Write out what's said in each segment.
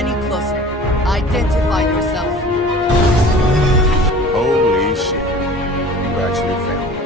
any closer. Identify yourself. Holy shit. You actually found me.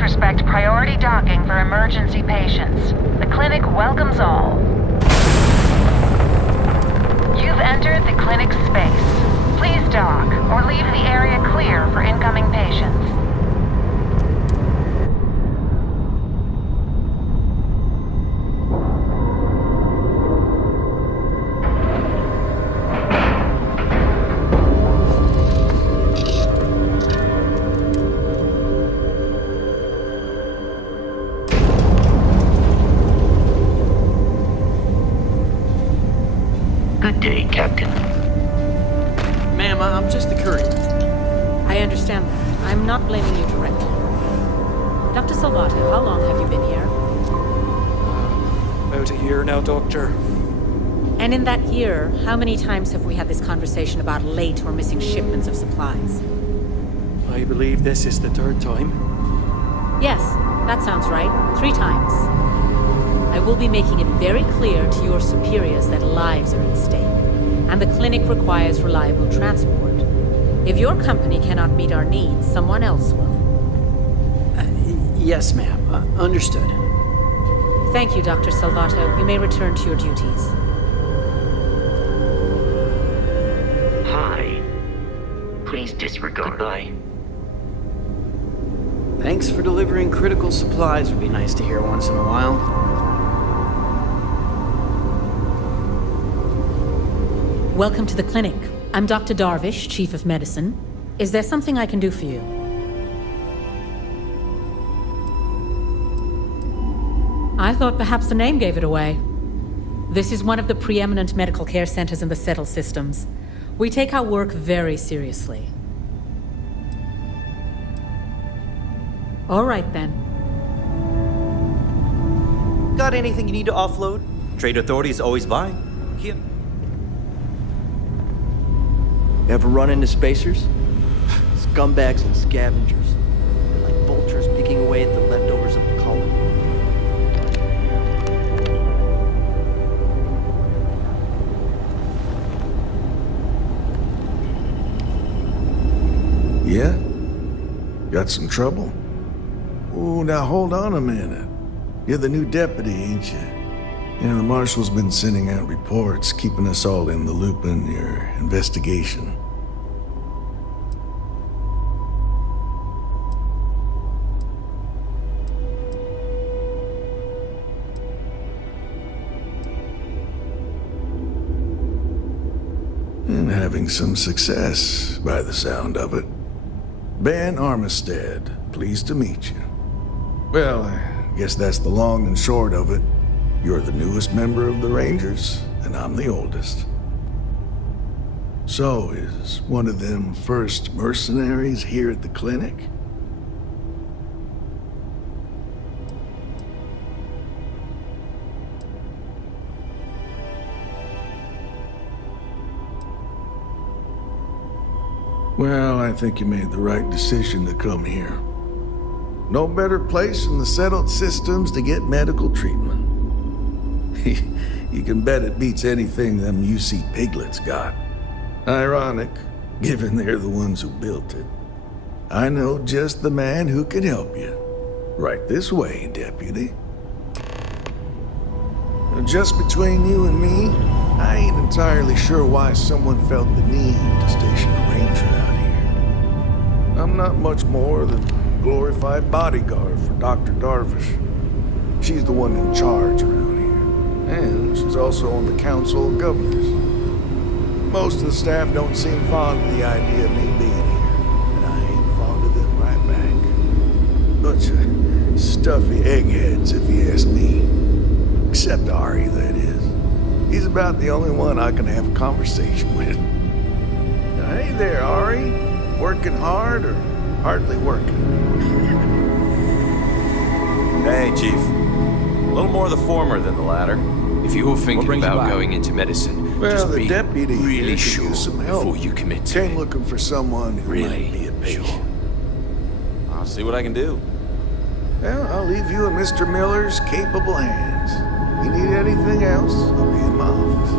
Respect priority docking for emergency patients. The clinic welcomes all. You've entered the clinic's space. Please dock, or leave the area clear for incoming patients. Good day, Captain. Ma'am, I'm just the courier. I understand that. I'm not blaming you directly. Dr. Salvato, how long have you been here? About a year now, Doctor. And in that year, how many times have we had this conversation about late or missing shipments of supplies? I believe this is the third time. Yes, that sounds right. 3 times. I will be making it very clear to your superiors that lives are at stake, and the clinic requires reliable transport. If your company cannot meet our needs, someone else will. Yes, ma'am. Understood. Thank you, Dr. Salvato. You may return to your duties. Hi. Please disregard. Goodbye. Thanks for delivering critical supplies. Would be nice to hear once in a while. Welcome to the clinic. I'm Dr. Darvish, Chief of Medicine. Is there something I can do for you? I thought perhaps the name gave it away. This is one of the preeminent medical care centers in the Settle systems. We take our work very seriously. All right, then. Got anything you need to offload? Trade Authority is always buying. Here. Ever run into spacers? Scumbags and scavengers. They're like vultures picking away at the leftovers of the colony. Yeah? Got some trouble? Oh, now hold on a minute. You're the new deputy, ain't you? Yeah, the marshal's been sending out reports, keeping us all in the loop in your investigation. And having some success, by the sound of it. Ben Armistead, pleased to meet you. Well, guess that's the long and short of it. You're the newest member of the Rangers, and I'm the oldest. So, is one of them first mercenaries here at the clinic? Well, I think you made the right decision to come here. No better place in the settled systems to get medical treatment. You can bet it beats anything them UC piglets got. Ironic, given they're the ones who built it. I know just the man who can help you. Right this way, Deputy. Just between you and me, I ain't entirely sure why someone felt the need to station a ranger out here. I'm not much more than a glorified bodyguard for Dr. Darvish. She's the one in charge around here, and she's also on the Council of Governors. Most of the staff don't seem fond of the idea of me being here, and I ain't fond of them right back. Bunch of stuffy eggheads, if you ask me. Except Ari, that is. He's about the only one I can have a conversation with. Hey there, Ari. Working hard or hardly working? Hey, Chief. A little more the former than the latter. If you're thinking about going into medicine, Well, just the be deputy really here could sure use some help. before you commit to Came it. looking for someone who might be a patient. I'll see what I can do. Well, I'll leave you in Mr. Miller's capable hands. You need anything else, I'll be in my office.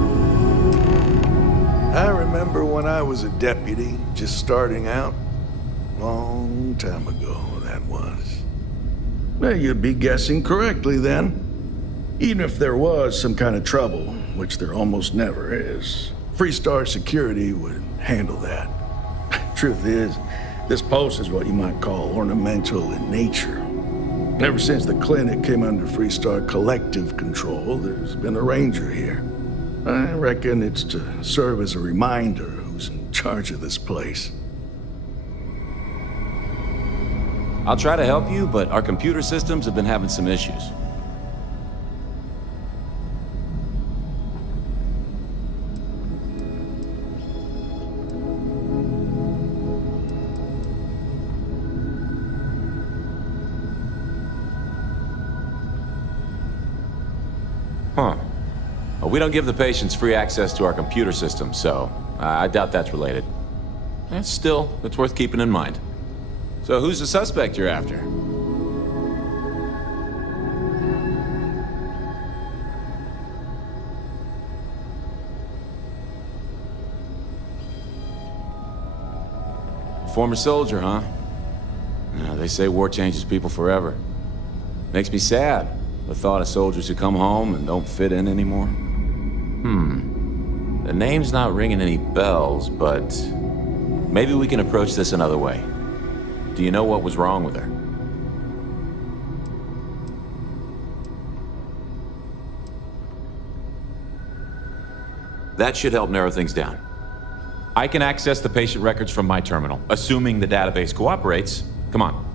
I remember when I was a deputy, just starting out. Long time ago, that was. Well, you'd be guessing correctly then. Even if there was some kind of trouble, which there almost never is, Freestar Security would handle that. Truth is, this post is what you might call ornamental in nature. Ever since the clinic came under Freestar collective control, there's been a ranger here. I reckon it's to serve as a reminder who's in charge of this place. I'll try to help you, but our computer systems have been having some issues. Huh. Well, we don't give the patients free access to our computer system, so I doubt that's related. Still, it's worth keeping in mind. So who's the suspect you're after? Former soldier, huh? Yeah, they say war changes people forever. Makes me sad, the thought of soldiers who come home and don't fit in anymore. The name's not ringing any bells, but maybe we can approach this another way. Do you know what was wrong with her? That should help narrow things down. I can access the patient records from my terminal, assuming the database cooperates. Come on.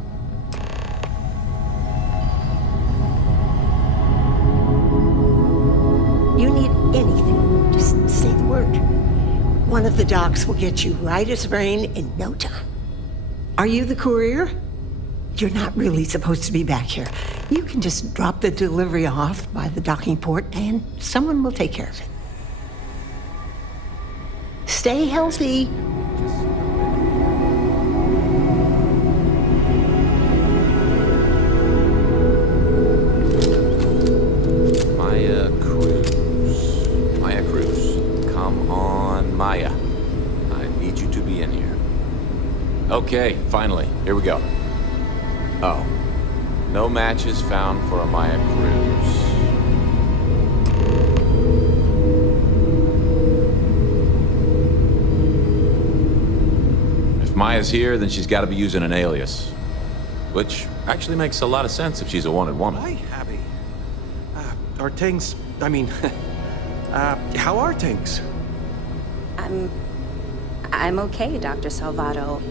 You need anything, just say the word. One of the docs will get you right as rain in no time. Are you the courier? You're not really supposed to be back here. You can just drop the delivery off by the docking port and someone will take care of it. Stay healthy. Maya Cruz. Come on, Maya. I need you to be in here. Okay, finally. Here we go. Oh. No matches found for a Maya Cruz. If Maya's here, then she's got to be using an alias. Which actually makes a lot of sense if she's a wanted woman. Hi, Abby. Are things... I mean... how are things? I'm okay, Dr. Salvato.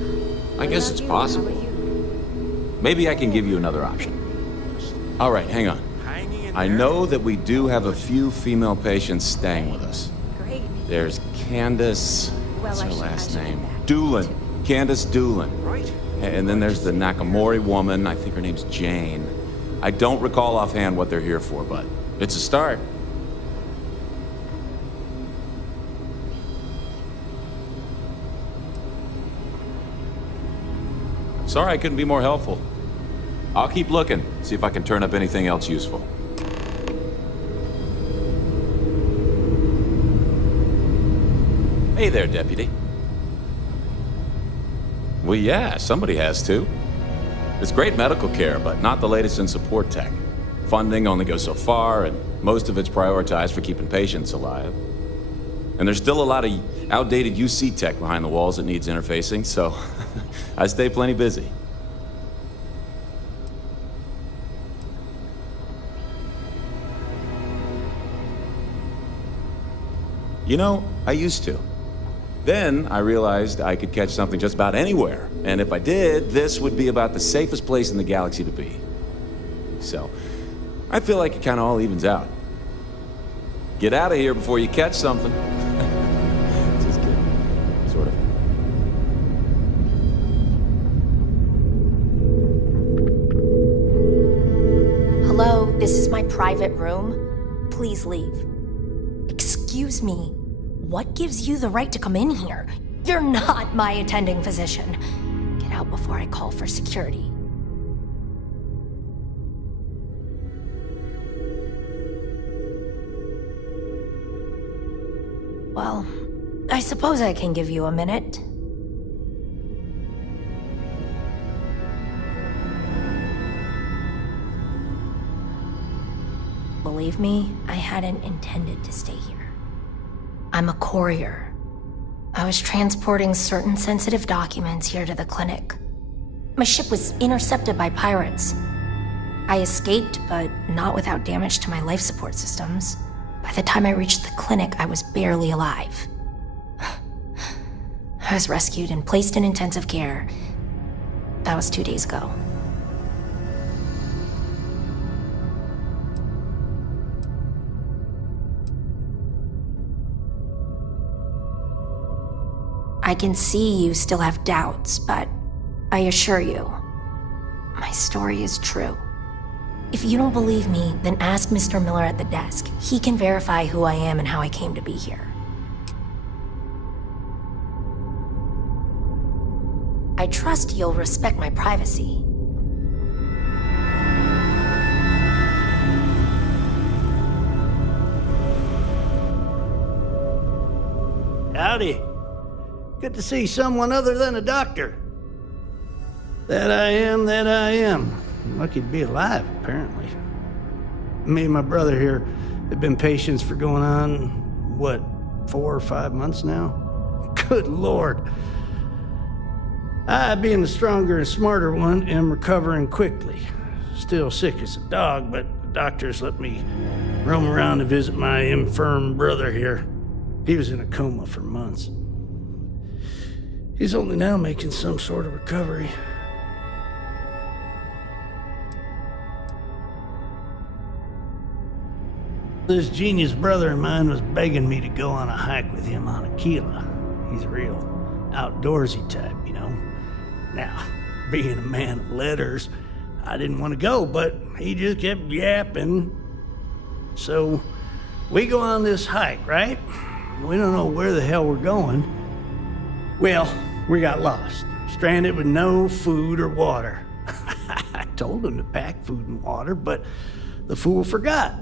I guess it's possible. Maybe I can give you another option. All right, hang on. I know that we do have a few female patients staying with us. Great. There's Candace... What's her I last should name? get back. Doolin. Candace Doolin. Right. And then there's the Nakamori woman. I think her name's Jane. I don't recall offhand what they're here for, but it's a start. Sorry I couldn't be more helpful. I'll keep looking, see if I can turn up anything else useful. Hey there, Deputy. Well, yeah, somebody has to. It's great medical care, but not the latest in support tech. Funding only goes so far, and most of it's prioritized for keeping patients alive. And there's still a lot of outdated UC tech behind the walls that needs interfacing, so I stay plenty busy. You know, I used to. Then I realized I could catch something just about anywhere, and if I did, this would be about the safest place in the galaxy to be. So, I feel like it kind of all evens out. Get out of here before you catch something. Just kidding. Sort of. Hello, this is my private room. Please leave. Excuse me. What gives you the right to come in here? You're not my attending physician. Get out before I call for security. Well, I suppose I can give you a minute. Believe me, I hadn't intended to stay here. I'm a courier. I was transporting certain sensitive documents here to the clinic. My ship was intercepted by pirates. I escaped, but not without damage to my life support systems. By the time I reached the clinic, I was barely alive. I was rescued and placed in intensive care. That was 2 days ago. I can see you still have doubts, but I assure you, my story is true. If you don't believe me, then ask Mr. Miller at the desk. He can verify who I am and how I came to be here. I trust you'll respect my privacy. Howdy. Good to see someone other than a doctor. That I am. Lucky to be alive, apparently. Me and my brother here have been patients for going on, 4 or 5 months now? Good Lord. I, being the stronger and smarter one, am recovering quickly. Still sick as a dog, but the doctors let me roam around to visit my infirm brother here. He was in a coma for months. He's only now making some sort of recovery. This genius brother of mine was begging me to go on a hike with him on Aquila. He's a real outdoorsy type, you know. Now, being a man of letters, I didn't want to go, but he just kept yapping. So, we go on this hike, right? We don't know where the hell we're going. Well, we got lost, stranded with no food or water. I told him to pack food and water, but the fool forgot.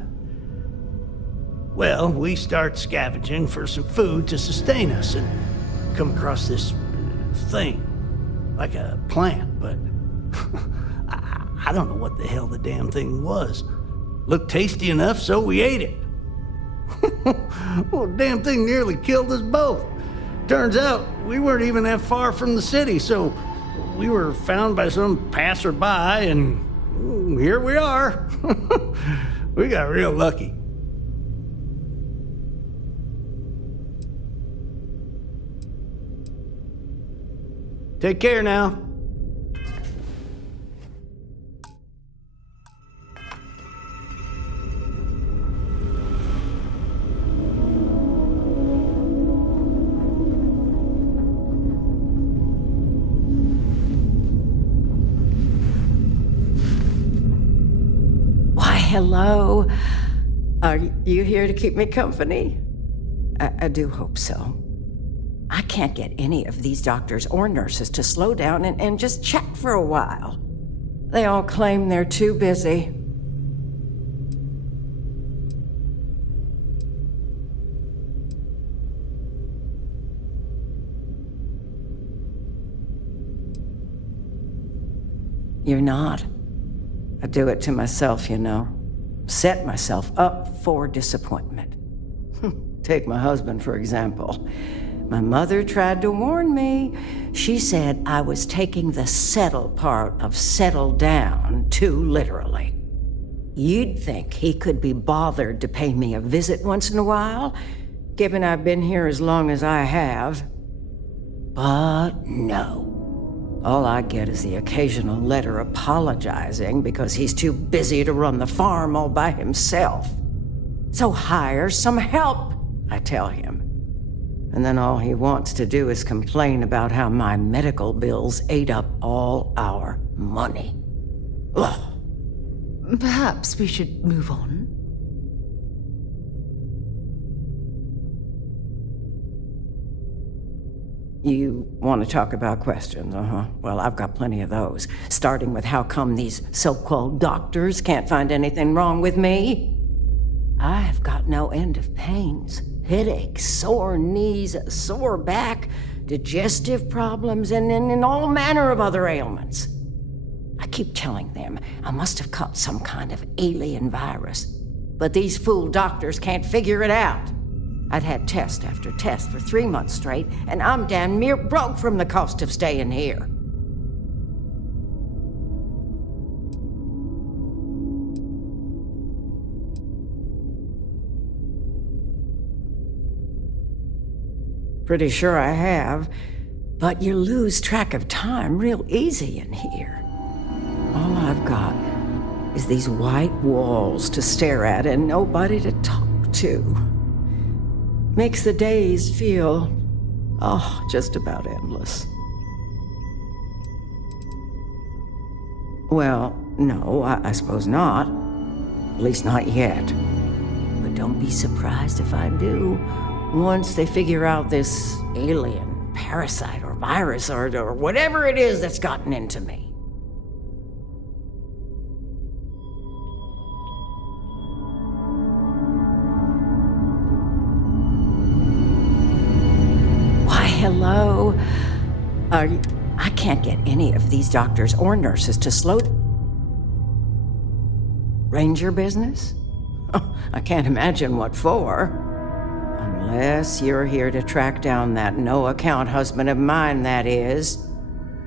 Well, we start scavenging for some food to sustain us and come across this thing, like a plant, but I don't know what the hell the damn thing was. Looked tasty enough, so we ate it. Well, the damn thing nearly killed us both. Turns out, we weren't even that far from the city, so we were found by some passerby, and here we are. We got real lucky. Take care now. hello. Are you here to keep me company? I do hope so. I can't get any of these doctors or nurses to slow down and just chat for a while. They all claim they're too busy. You're not. I do it to myself, you know. Set myself up for disappointment. Take my husband, for example. My mother tried to warn me. She said I was taking the settle part of settle down too literally. You'd think he could be bothered to pay me a visit once in a while, given I've been here as long as I have. But no. All I get is the occasional letter apologizing because he's too busy to run the farm all by himself. So hire some help, I tell him. And then all he wants to do is complain about how my medical bills ate up all our money. Ugh. Perhaps we should move on. You want to talk about questions, Well, I've got plenty of those. Starting with how come these so-called doctors can't find anything wrong with me? I've got no end of pains. Headaches, sore knees, a sore back, digestive problems, and all manner of other ailments. I keep telling them I must have caught some kind of alien virus. But these fool doctors can't figure it out. I'd had test after test for 3 months straight, and I'm damn near broke from the cost of staying here. Pretty sure I have, but you lose track of time real easy in here. All I've got is these white walls to stare at and nobody to talk to. Makes the days feel, just about endless. Well, no, I suppose not. At least not yet. But don't be surprised if I do. Once they figure out this alien, parasite, or virus, or whatever it is that's gotten into me. Hello? I can't get any of these doctors or nurses to slow... Ranger business? I can't imagine what for. Unless you're here to track down that no-account husband of mine, that is.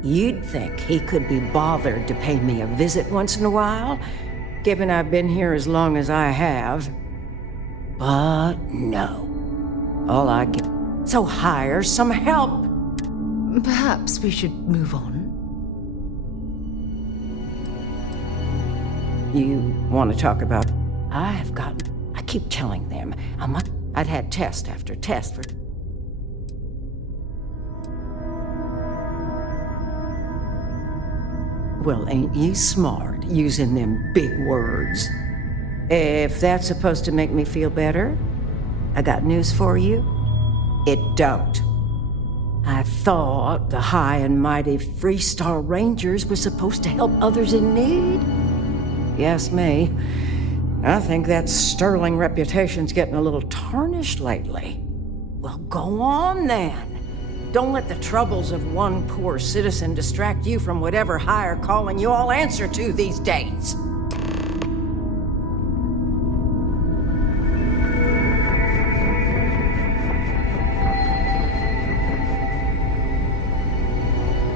You'd think he could be bothered to pay me a visit once in a while, given I've been here as long as I have. But no. All I get... So hire some help. Perhaps we should move on. You want to talk about... I keep telling them I'd had test after test for... Well, ain't you smart using them big words? If that's supposed to make me feel better, I got news for you. It don't. I thought the high and mighty Freestar Rangers were supposed to help others in need. Yes, me. I think that sterling reputation's getting a little tarnished lately. Well, go on then. Don't let the troubles of one poor citizen distract you from whatever higher calling you all answer to these days.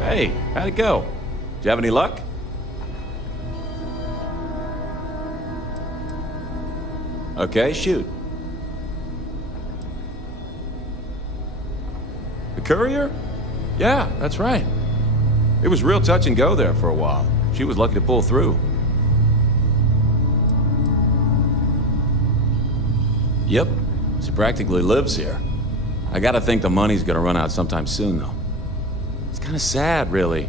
Hey, how'd it go? Did you have any luck? Okay, shoot. The courier? Yeah, that's right. It was real touch and go there for a while. She was lucky to pull through. Yep, she practically lives here. I gotta think the money's gonna run out sometime soon, though. It's kind of sad, really.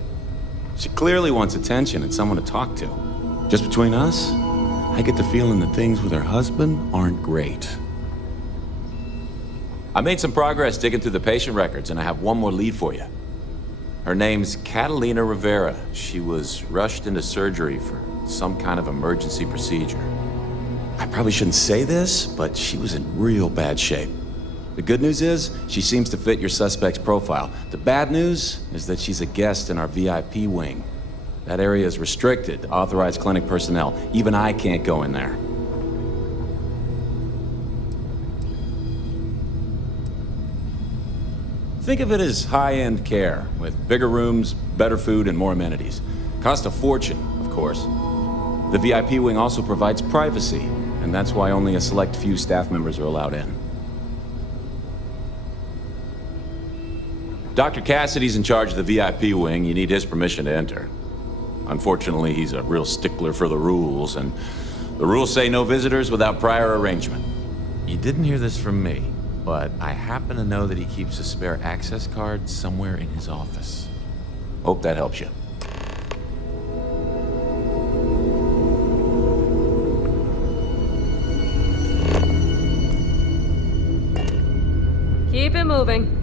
She clearly wants attention and someone to talk to. Just between us, I I get the feeling that things with her husband aren't great. I made some progress digging through the patient records, and I have one more lead for you. Her name's Catalina Rivera. She was rushed into surgery for some kind of emergency procedure. I probably shouldn't say this, but she was in real bad shape. The good news is, she seems to fit your suspect's profile. The bad news is that she's a guest in our VIP wing. That area is restricted to authorized clinic personnel. Even I can't go in there. Think of it as high-end care, with bigger rooms, better food, and more amenities. Cost a fortune, of course. The VIP wing also provides privacy, and that's why only a select few staff members are allowed in. Dr. Cassidy's in charge of the VIP wing. You need his permission to enter. Unfortunately, he's a real stickler for the rules, and the rules say no visitors without prior arrangement. You didn't hear this from me, but I happen to know that he keeps a spare access card somewhere in his office. Hope that helps you. Keep it moving.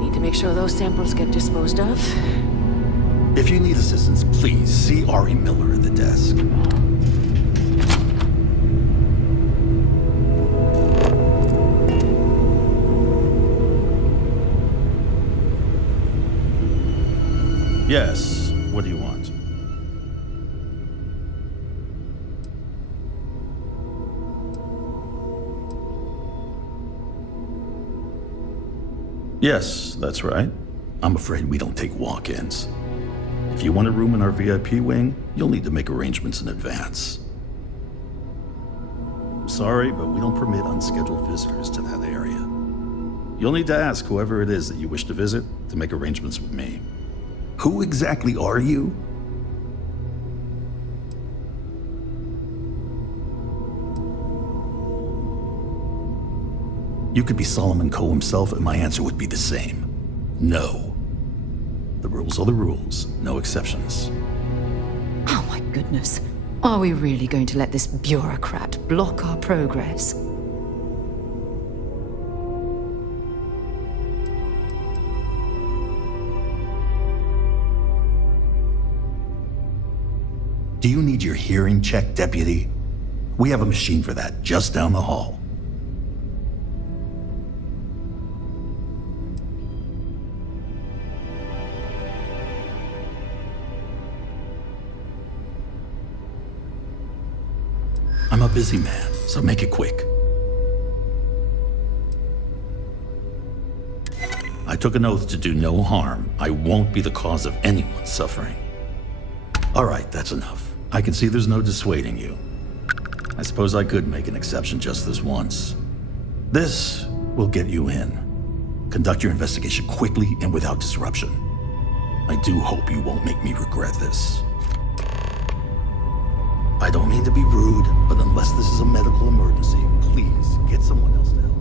Need to make sure those samples get disposed of. If you need assistance, please see Ari Miller at the desk. Yes, what do you want? Yes, that's right. I'm afraid we don't take walk-ins. If you want a room in our VIP wing, you'll need to make arrangements in advance. Sorry, but we don't permit unscheduled visitors to that area. You'll need to ask whoever it is that you wish to visit to make arrangements with me. Who exactly are you? You could be Solomon Coe himself, and my answer would be the same. No. The rules are the rules, no exceptions. Oh my goodness. Are we really going to let this bureaucrat block our progress? Do you need your hearing checked, Deputy? We have a machine for that just down the hall. I'm a busy man, so make it quick. I took an oath to do no harm. I won't be the cause of anyone's suffering. All right, that's enough. I can see there's no dissuading you. I suppose I could make an exception just this once. This will get you in. Conduct your investigation quickly and without disruption. I do hope you won't make me regret this. I don't mean to be rude, but unless this is a medical emergency, please get someone else to help.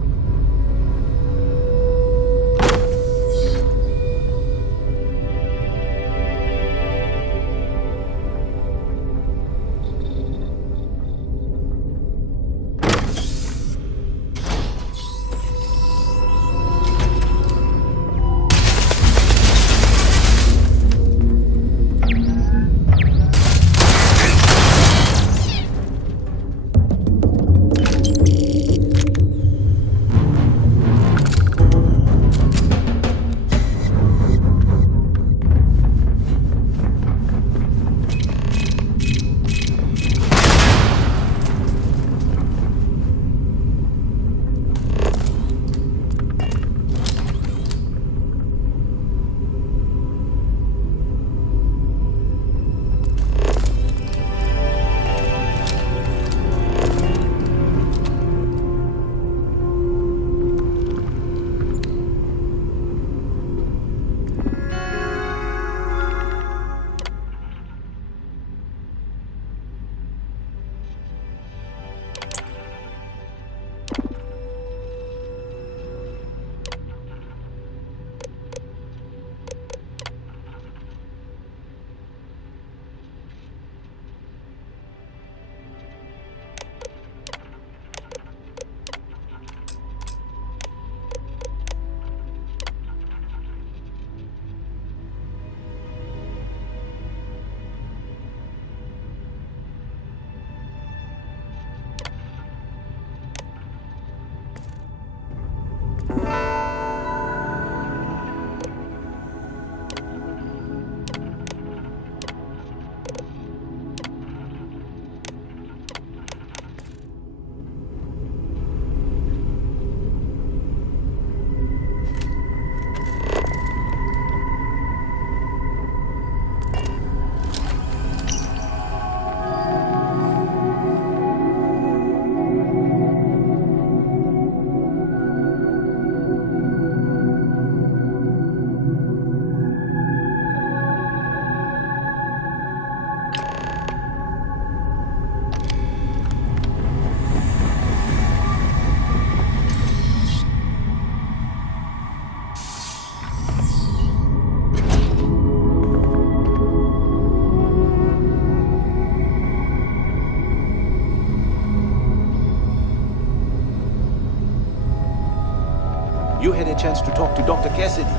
chance to talk to Dr. Cassidy.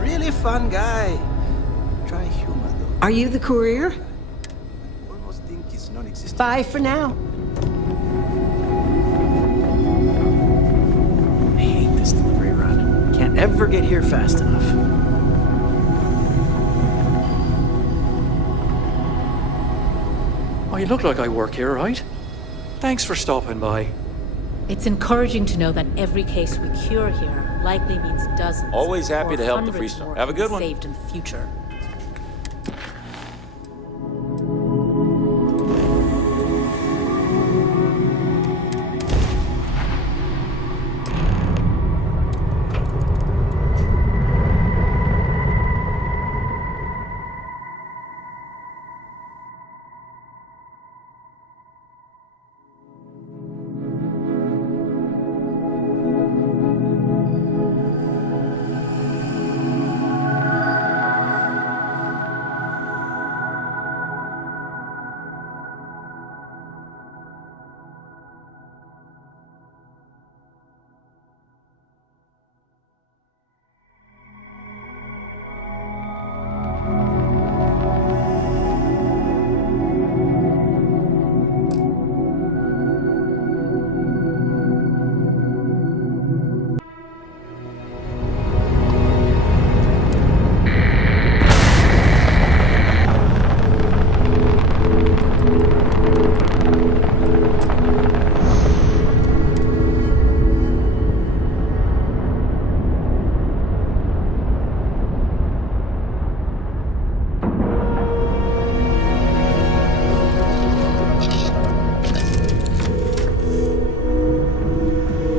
Really fun guy. Try humor, though. Are you the courier? Almost think he's non-existent. Bye for now. I hate this delivery run. Can't ever get here fast enough. Oh, you look like I work here, right? Thanks for stopping by. It's encouraging to know that every case we cure here likely means dozens. Always happy or to help the hundreds Freestone. more Have a good one. Saved in the future.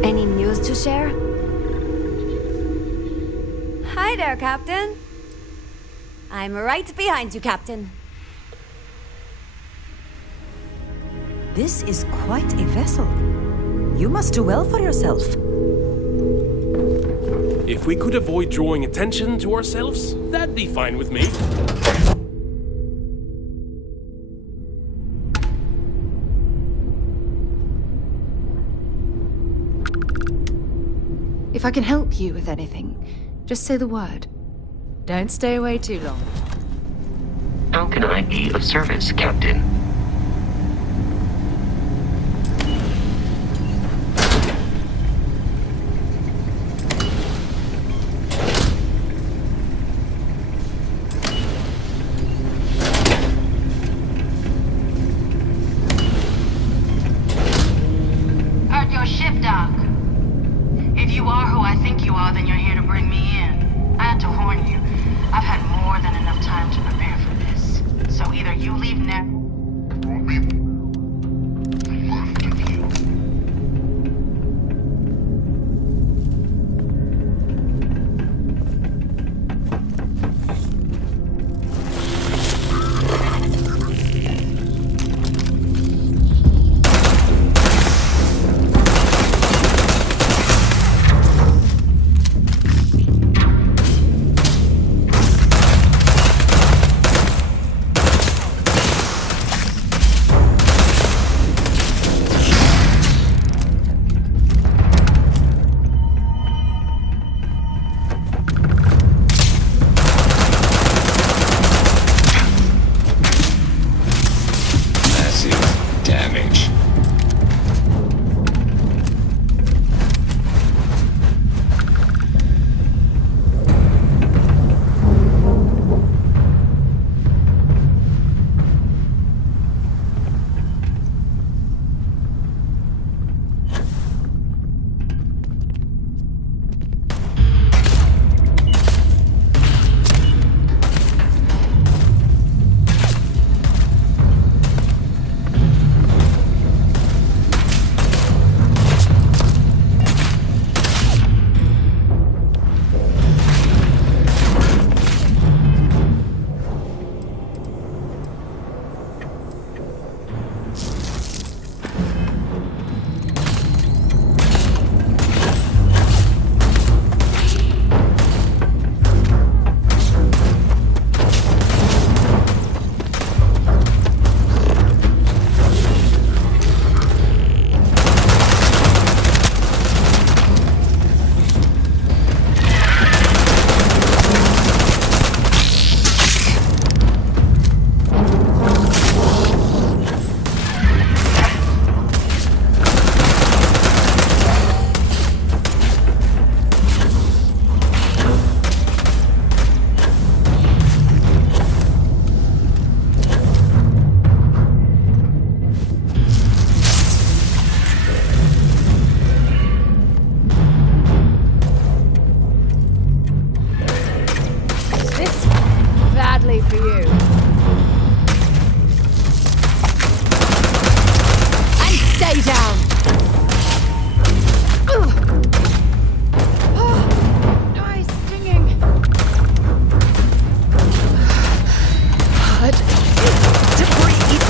Any news to share? Hi there, Captain. I'm right behind you, Captain. This is quite a vessel. You must do well for yourself. If we could avoid drawing attention to ourselves, that'd be fine with me. If I can help you with anything, just say the word. Don't stay away too long. How can I be of service, Captain? Heard your ship, Doc. If you are who I think you are, then you're here to bring me in. I had to warn you. I've had more than enough time to prepare for this. So either you leave now... badly for you. And stay down! Oh, stinging. Hard to breathe.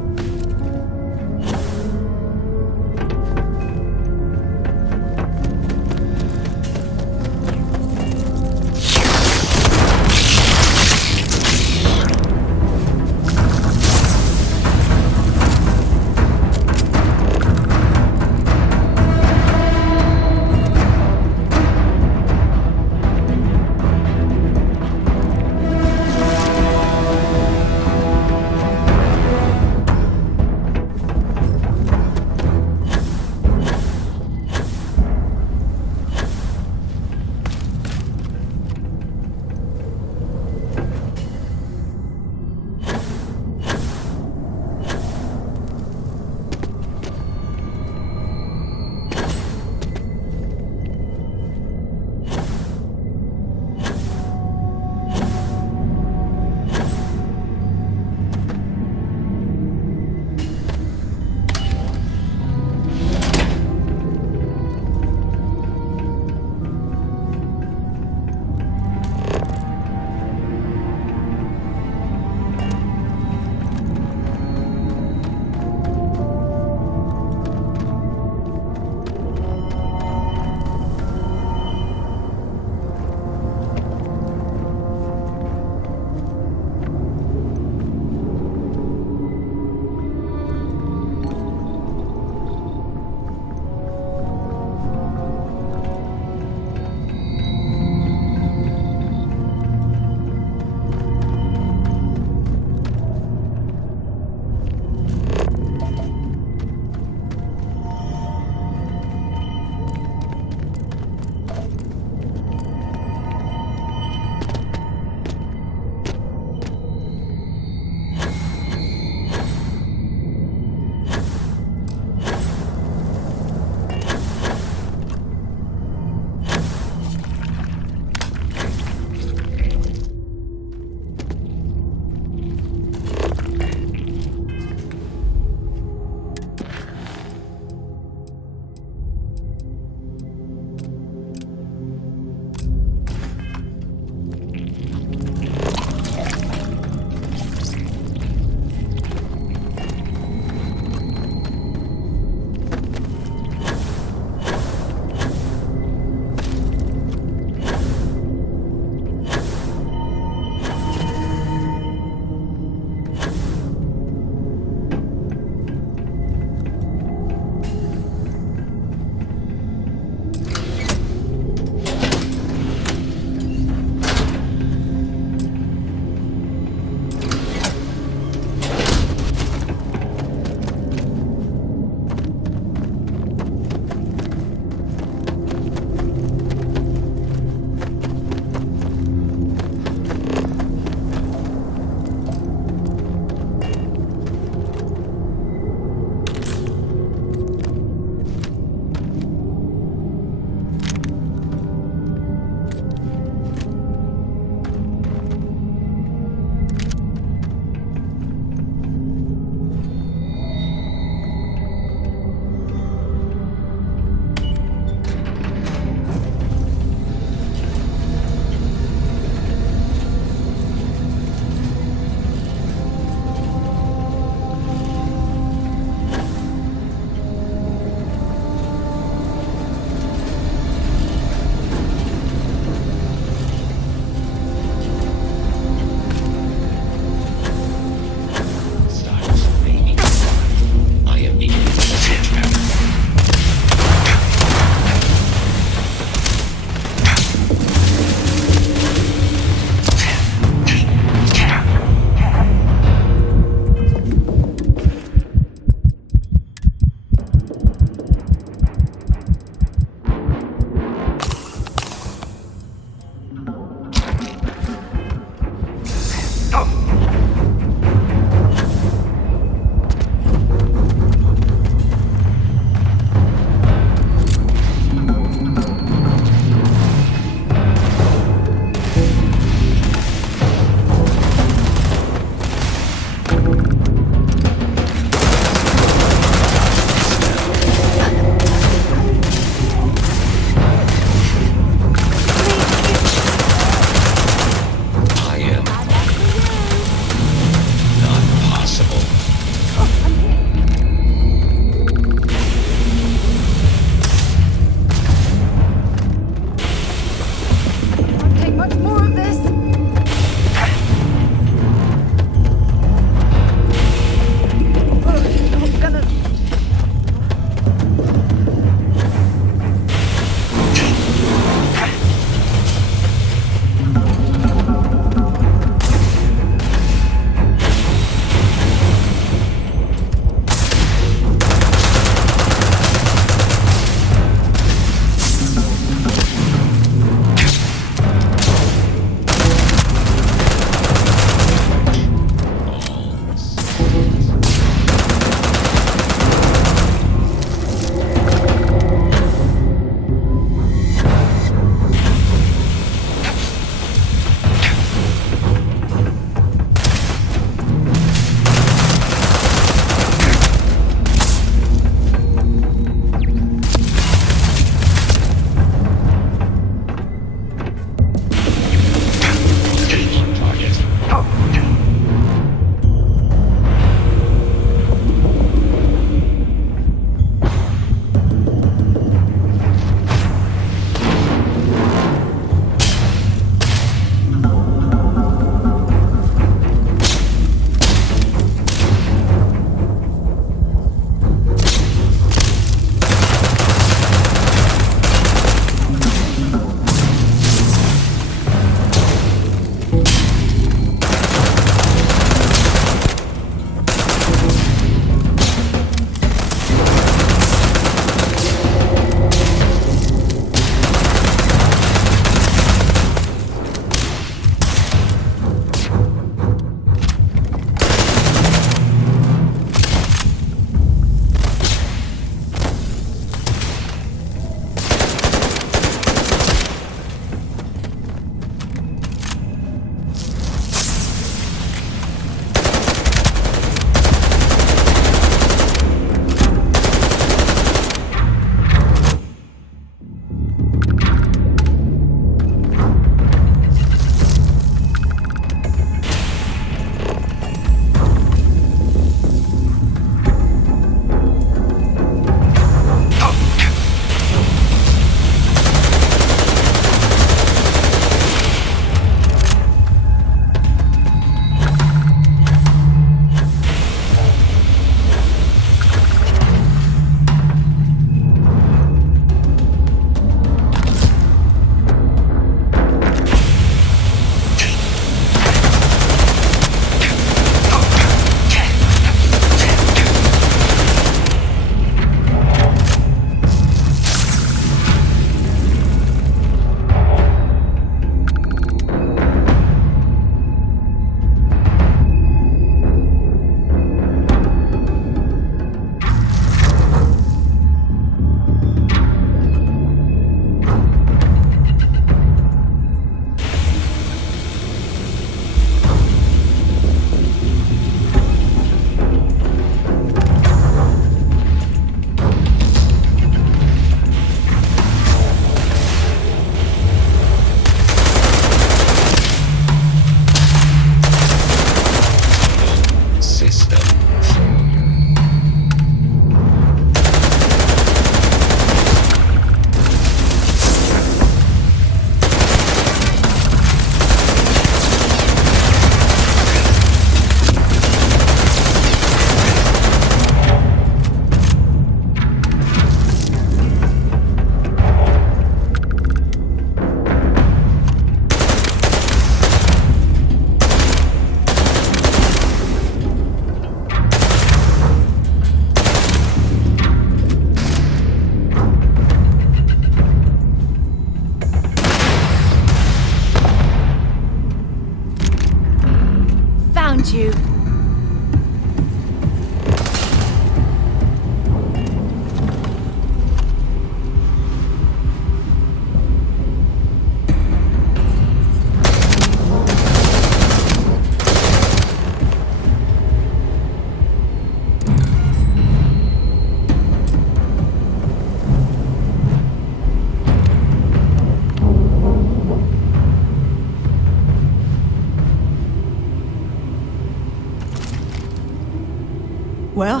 Well,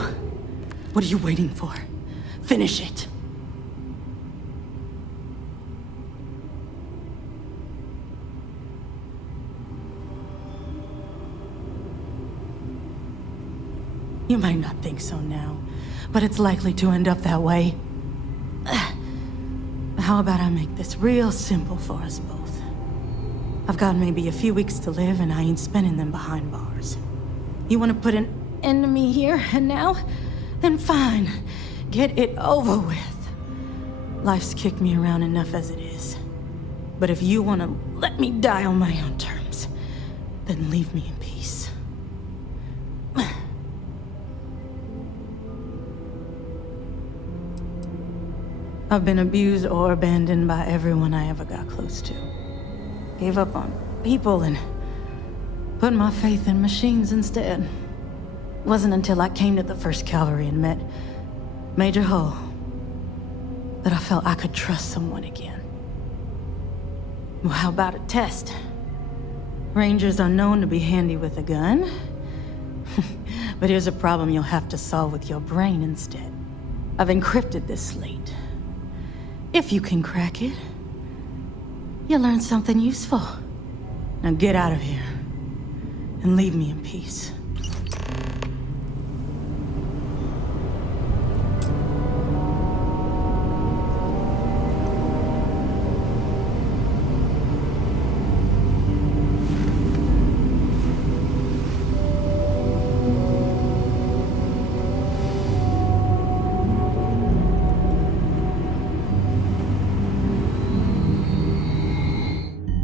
what are you waiting for? Finish it. You might not think so now, but it's likely to end up that way. How about I make this real simple for us both? I've got maybe a few weeks to live, and I ain't spending them behind bars. You want to put an end to me here and now? Then fine. Get it over with. Life's kicked me around enough as it is. But if you want to let me die on my own terms, then leave me in peace. I've been abused or abandoned by everyone I ever got close to. Gave up on people and put my faith in machines instead. Wasn't until I came to the 1st Cavalry and met Major Hull that I felt I could trust someone again. Well, how about a test? Rangers are known to be handy with a gun. But here's a problem you'll have to solve with your brain instead. I've encrypted this slate. If you can crack it, you'll learn something useful. Now get out of here and leave me in peace.